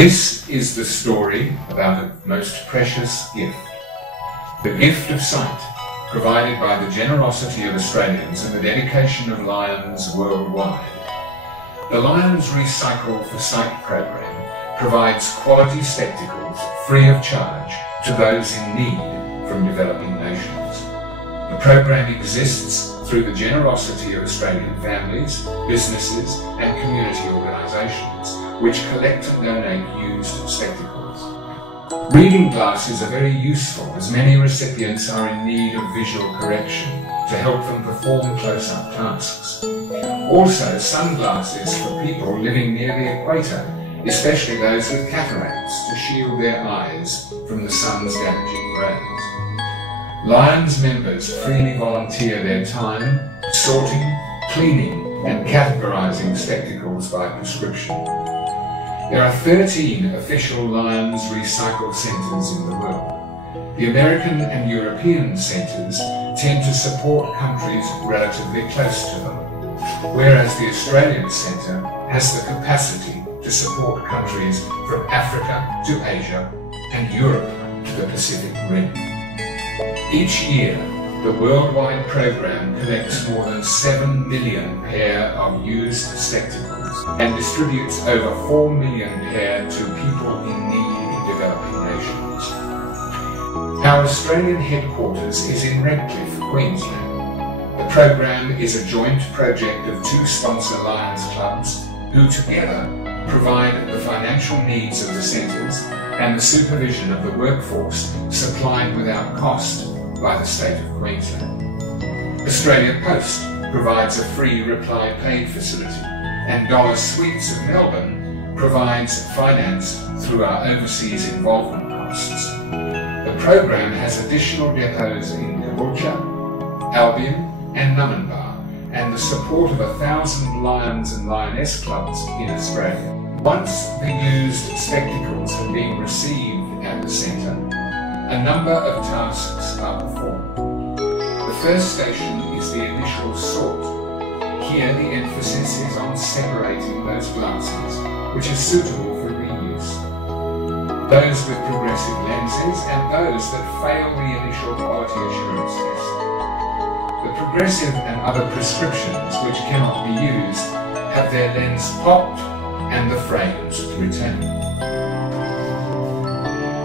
This is the story about a most precious gift. The gift of sight, provided by the generosity of Australians and the dedication of Lions worldwide. The Lions Recycle for Sight program provides quality spectacles free of charge to those in need from developing nations. The program exists through the generosity of Australian families, businesses and community organisations, which collect and donate used spectacles. Reading glasses are very useful as many recipients are in need of visual correction to help them perform close-up tasks. Also, sunglasses for people living near the equator, especially those with cataracts, to shield their eyes from the sun's damaging rays. Lions members freely volunteer their time sorting, cleaning and categorising spectacles by prescription. There are 13 official Lions Recycle centres in the world. The American and European centres tend to support countries relatively close to them, whereas the Australian Centre has the capacity to support countries from Africa to Asia and Europe to the Pacific Rim. Each year, the worldwide program collects more than 7 million pair of used spectacles and distributes over 4 million pair to people in need in developing nations. Our Australian headquarters is in Redcliffe, Queensland. The program is a joint project of two sponsor Lions clubs who together provide the financial needs of the centres and the supervision of the workforce supplied without cost by the state of Queensland. Australia Post provides a free reply paid facility, and Dollar Sweets of Melbourne provides finance through our overseas involvement costs. The program has additional depots in Caboolture, Albion and Numinbah, and the support of 1,000 Lions and Lioness clubs in Australia. Once the used spectacles have been received at the centre, a number of tasks are performed. The first station is the initial sort. Here the emphasis is on separating those glasses which are suitable for reuse, those with progressive lenses and those that fail the initial quality assurance test. The progressive and other prescriptions which cannot be used have their lens popped and the frames returned.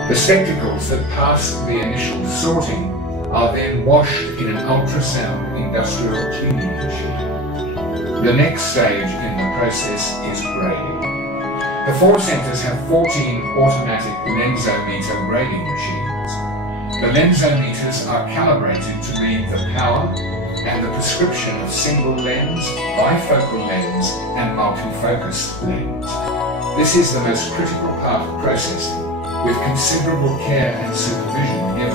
The spectacles that pass the initial sorting are then washed in an ultrasound industrial cleaning machine. The next stage in the process is grading. The four centres have 14 automatic lensometer grading machines. The lensometers are calibrated to read the power and the prescription of single lens, bifocal lens and multifocus lens. This is the most critical part of processing, with considerable care and supervision given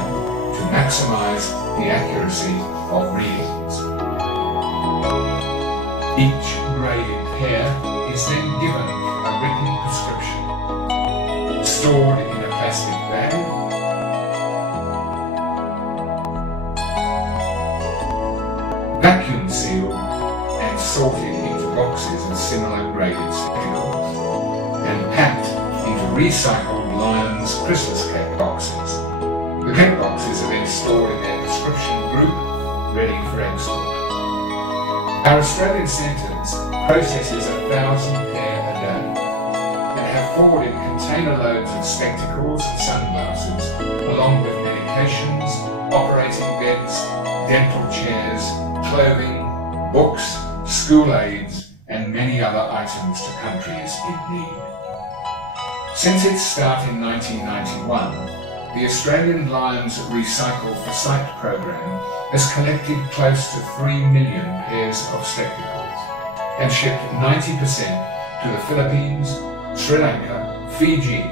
to maximise the accuracy of readings. Each graded pair is then given a written prescription, stored in a plastic bag, vacuum sealed and sorted into boxes of similar graded spectacles, and packed into recycled Lions Christmas cake boxes. The cake boxes are then stored in their prescription group, ready for export. Our Australian centres processes 1,000 pair a day and have forwarded container loads of spectacles and sunglasses, along with medications, operating beds, dental chairs, clothing, books, school aids and many other items to countries in need. Since its start in 1991, the Australian Lions Recycle for Sight program has collected close to 3 million pairs of spectacles and shipped 90% to the Philippines, Sri Lanka, Fiji,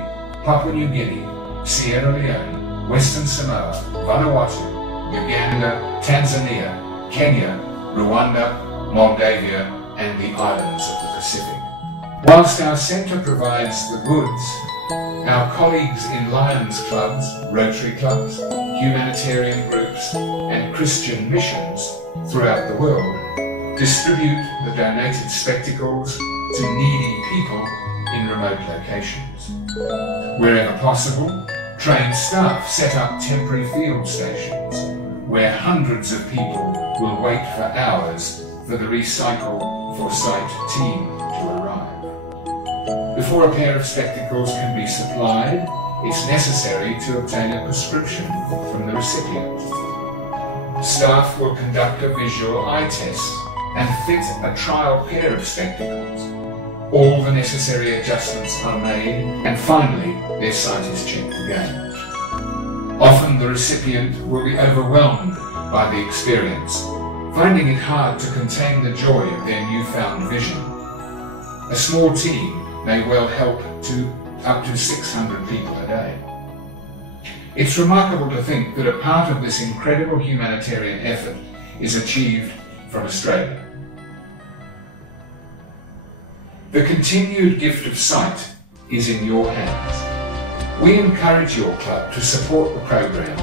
Papua New Guinea, Sierra Leone, Western Samoa, Vanuatu, Uganda, Tanzania, Kenya, Rwanda, Moldavia and the islands of the Pacific. Whilst our centre provides the goods, our colleagues in Lions clubs, Rotary clubs, humanitarian groups and Christian missions throughout the world distribute the donated spectacles to needy people in remote locations. Wherever possible, trained staff set up temporary field stations where hundreds of people will wait for hours for the Recycle for Sight team to arrive. Before a pair of spectacles can be supplied, it's necessary to obtain a prescription from the recipient. Staff will conduct a visual eye test and fit a trial pair of spectacles. All the necessary adjustments are made, and finally their sight is checked again. Often the recipient will be overwhelmed by the experience, finding it hard to contain the joy of their newfound vision. A small team may well help up to 600 people a day. It's remarkable to think that a part of this incredible humanitarian effort is achieved from Australia. The continued gift of sight is in your hands. We encourage your club to support the program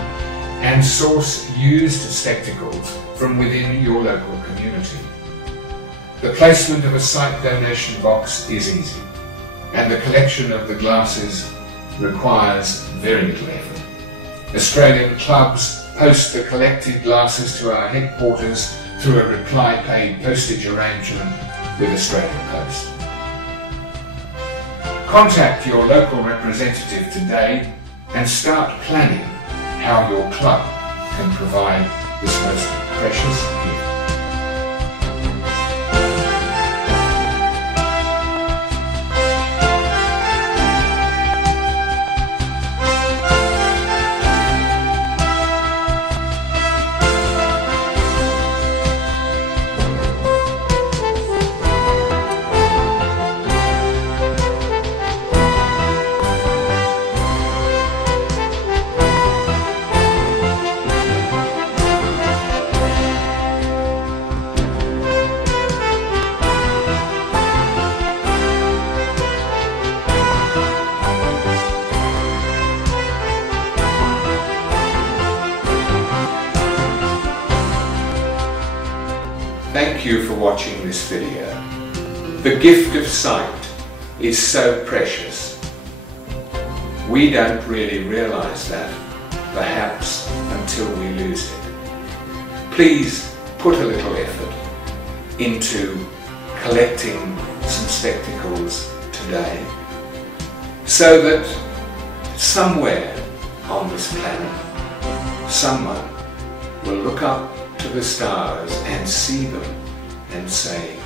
and source used spectacles from within your local community. The placement of a sight donation box is easy, and the collection of the glasses requires very little effort. Australian clubs post the collected glasses to our headquarters through a reply-paid postage arrangement with Australia Post. Contact your local representative today and start planning how your club can provide this most precious gift. Thank you for watching this video. The gift of sight is so precious. We don't really realize that, perhaps, until we lose it. Please put a little effort into collecting some spectacles today, so that somewhere on this planet, someone will look up to the stars and see them and say,